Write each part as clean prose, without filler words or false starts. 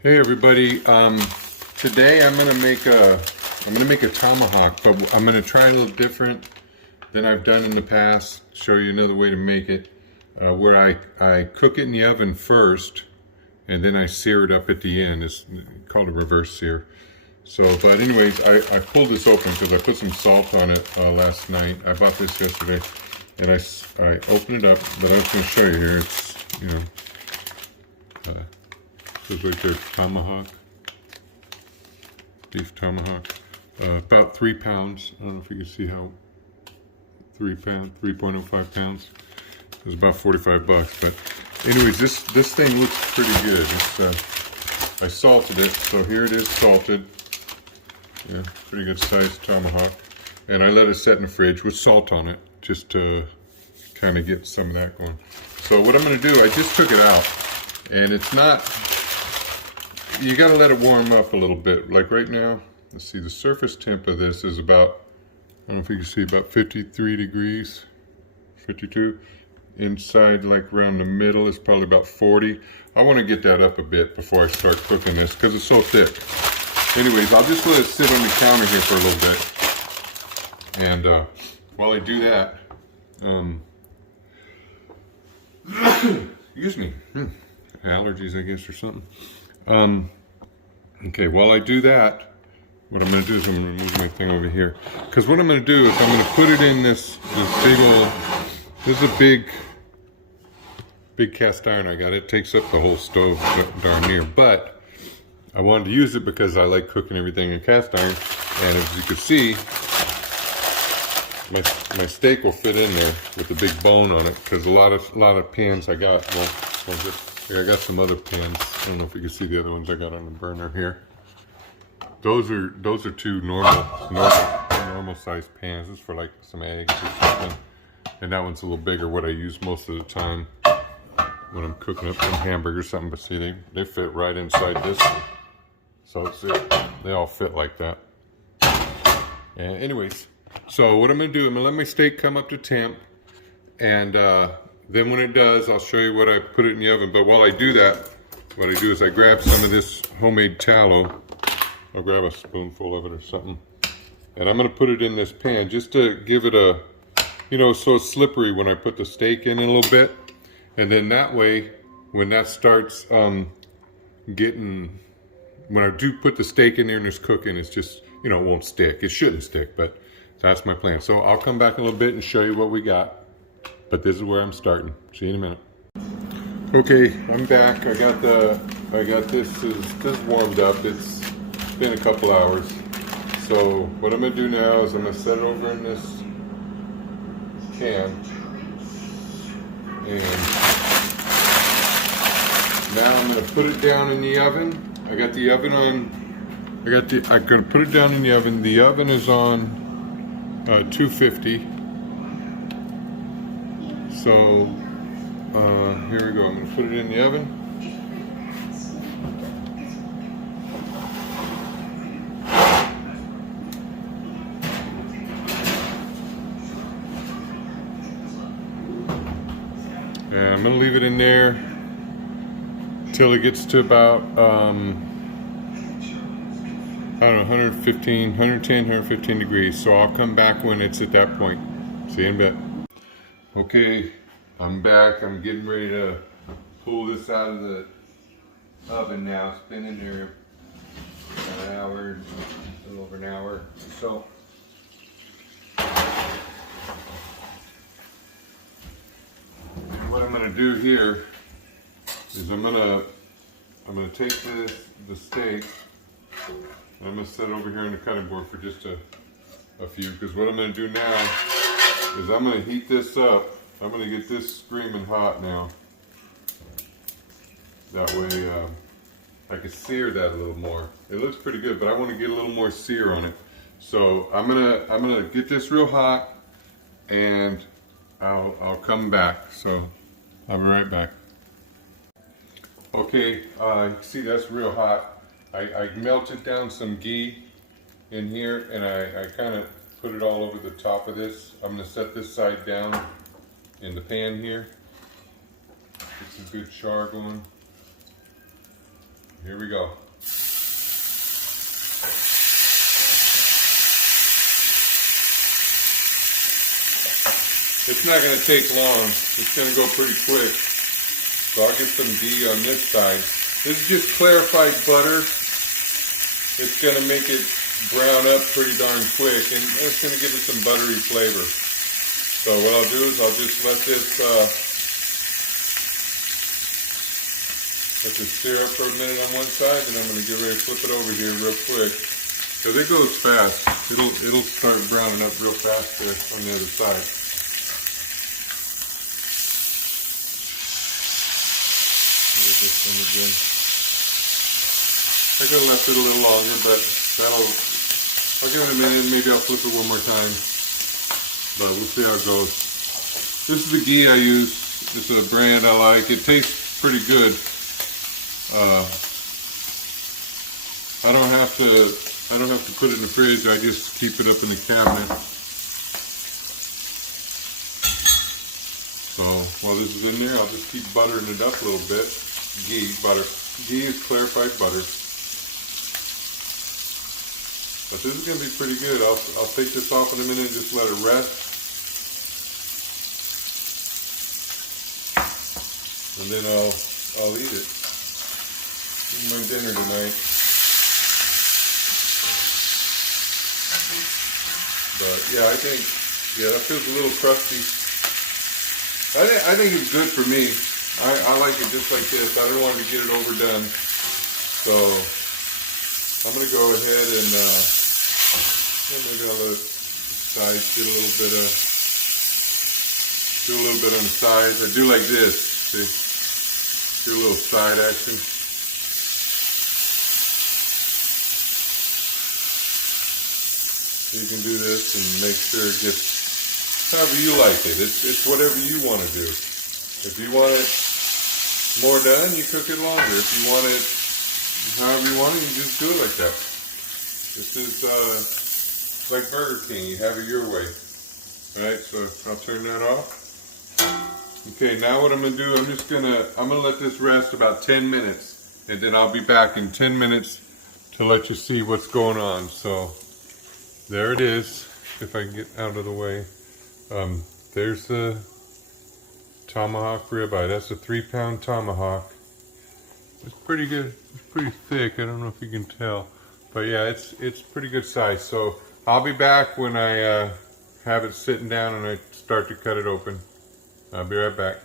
Hey everybody, today I'm gonna make a tomahawk, but I'm gonna try a little different than I've done in the past. Show you another way to make it, where I cook it in the oven first, and then I sear it up at the end. It's called a reverse sear. So, but anyways, I pulled this open because I put some salt on it last night. I bought this yesterday, and I opened it up. But I'm just gonna show you here. It's says right there, tomahawk, beef tomahawk, about 3 pounds. I don't know if you can see how 3.05 pounds. It was about 45 bucks. But anyways, this thing looks pretty good. It's I salted it, so here it is salted. Yeah, pretty good sized tomahawk. And I let it set in the fridge with salt on it, just to kind of get some of that going. So what I'm going to do, I just took it out, and it's not. You got to let it warm up a little bit. Like right now, let's see, the surface temp of this is about, I don't know if you can see, about 53 degrees, 52. Inside, like around the middle, is probably about 40. I want to get that up a bit before I start cooking this because it's so thick. Anyways, I'll just let it sit on the counter here for a little bit. And while I do that, excuse me, allergies, I guess, or something. Okay, while I do that, what I'm going to do is I'm going to remove my thing over here. Because what I'm going to do is I'm going to put it in this big old, this is a big cast iron I got. It takes up the whole stove darn near. But I wanted to use it because I like cooking everything in cast iron. And as you can see, my steak will fit in there with the big bone on it. Because a lot of pans I got, well just, here, I got some other pans. I don't know if you can see the other ones I got on the burner here. Those are two normal sized pans. This is for like some eggs or something. And that one's a little bigger, what I use most of the time when I'm cooking up some hamburger or something. But see, they fit right inside this one. So see, they all fit like that. And anyways, so what I'm gonna do, I'm gonna let my steak come up to temp, and then when it does, I'll show you what I put it in the oven. But while I do that, what I do is I grab some of this homemade tallow. I'll grab a spoonful of it or something. And I'm gonna put it in this pan just to give it a, so it's slippery when I put the steak in a little bit. And then that way, when that starts when I do put the steak in there and it's cooking, it's just, it won't stick. It shouldn't stick, but that's my plan. So I'll come back in a little bit and show you what we got. But this is where I'm starting. See you in a minute. Okay, I'm back. I got this warmed up. It's been a couple hours. So what I'm gonna do now is I'm gonna set it over in this can. And now I'm gonna put it down in the oven. I got the oven on, I'm gonna put it down in the oven. The oven is on 250. So here we go. I'm going to put it in the oven. And I'm going to leave it in there till it gets to about, I don't know, 110, 115 degrees. So I'll come back when it's at that point. See you in a bit. Okay, I'm back. I'm getting ready to pull this out of the oven now. It's been in there an hour, a little over an hour. So what I'm going to do here is I'm going to take the steak, and I'm going to set it over here on the cutting board for just a few. Because what I'm going to do now is I'm going to heat this up. I'm going to get this screaming hot now. That way I can sear that a little more. It looks pretty good, but I want to get a little more sear on it. So I'm gonna get this real hot, and I'll come back. So I'll be right back. Okay, you can see that's real hot. I melted down some ghee in here, and I kind of put it all over the top of this. I'm going to set this side down in the pan here. Get some good char going. Here we go. It's not going to take long. It's going to go pretty quick. So I'll get some ghee on this side. This is just clarified butter. It's going to make it brown up pretty darn quick, and it's going to give it some buttery flavor. So what I'll do is I'll just let this stir up for a minute on one side, and I'm going to get ready to flip it over here real quick. Because it goes fast. It'll start browning up real fast there on the other side. This one again. I could have left it a little longer, but I'll give it a minute, maybe I'll flip it one more time. But we'll see how it goes. This is the ghee I use. It's a brand I like. It tastes pretty good. I don't have to put it in the fridge. I just keep it up in the cabinet. So while this is in there, I'll just keep buttering it up a little bit. Ghee, butter. Ghee is clarified butter. But this is going to be pretty good. I'll take this off in a minute and just let it rest. And then I'll eat it. This is my dinner tonight. But yeah, I think that feels a little crusty. I think it's good for me. I like it just like this. I don't want to get it overdone. So I'm going to go ahead and maybe I'll let the sides get a little bit do a little bit on the sides. I do like this. See? Do a little side action. So you can do this and make sure it gets however you like it. It's whatever you want to do. If you want it more done, you cook it longer. If you want it however you want it, you just do it like that. This is like Burger King. You have it your way. Alright, so I'll turn that off. Okay, now what I'm going to do, I'm going to let this rest about 10 minutes. And then I'll be back in 10 minutes to let you see what's going on. So, there it is. If I can get out of the way. There's the Tomahawk ribeye. That's a 3-pound Tomahawk. It's pretty good. It's pretty thick. I don't know if you can tell, but yeah, it's pretty good size. So I'll be back when I have it sitting down and I start to cut it open. I'll be right back.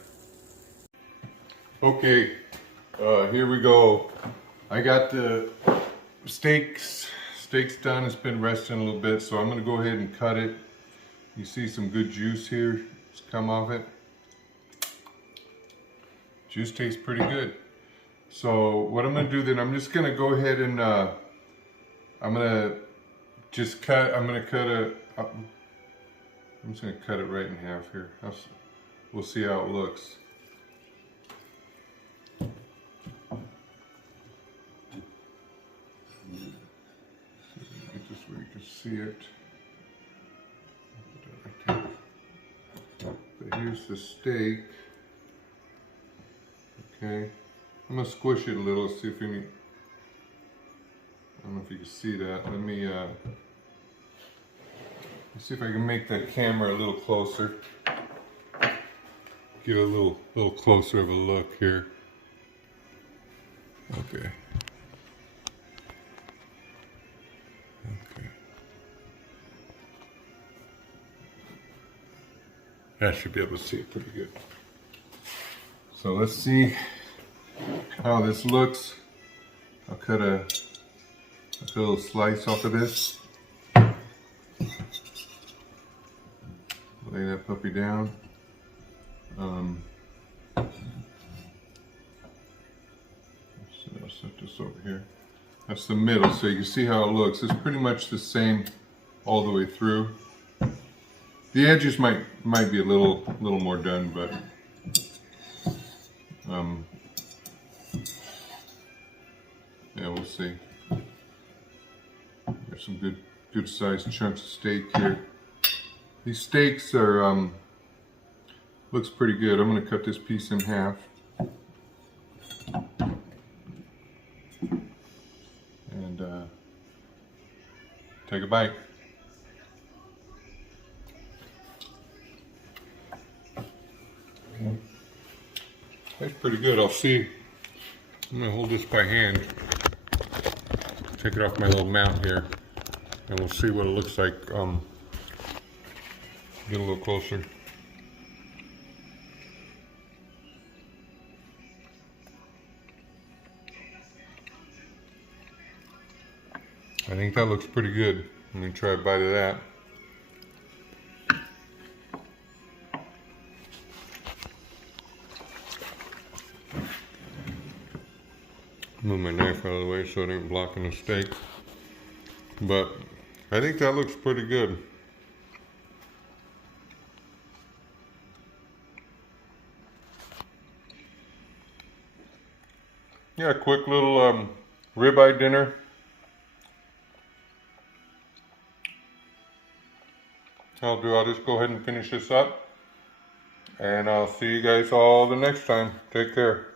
Okay, here we go. I got the steaks done. It's been resting a little bit, so I'm going to go ahead and cut it. You see some good juice here. It's come off it. Juice tastes pretty good. So what I'm going to do then, I'm just going to go ahead and I'm just going to cut it right in half here. We'll see how it looks. Get this where you can see it. But here's the steak. Okay, I'm gonna squish it a little, see if any. I don't know if you can see that. Let me see if I can make that camera a little closer. Get a little closer of a look here. Okay. Okay. I should be able to see it pretty good. So let's see how this looks. I'll cut a little slice off of this. Lay that puppy down. So I'll set this over here. That's the middle, so you can see how it looks. It's pretty much the same all the way through. The edges might be a little more done, but yeah, we'll see. Got some good sized chunks of steak here. These steaks are looks pretty good. I'm going to cut this piece in half. and take a bite. That's pretty good. I'll see. I'm gonna hold this by hand. Take it off my little mount here, and we'll see what it looks like. Get a little closer. I think that looks pretty good. Let me try a bite of that. Move my knife out of the way so it ain't blocking the steak. But I think that looks pretty good. Yeah, quick little ribeye dinner. I'll just go ahead and finish this up. And I'll see you guys all the next time. Take care.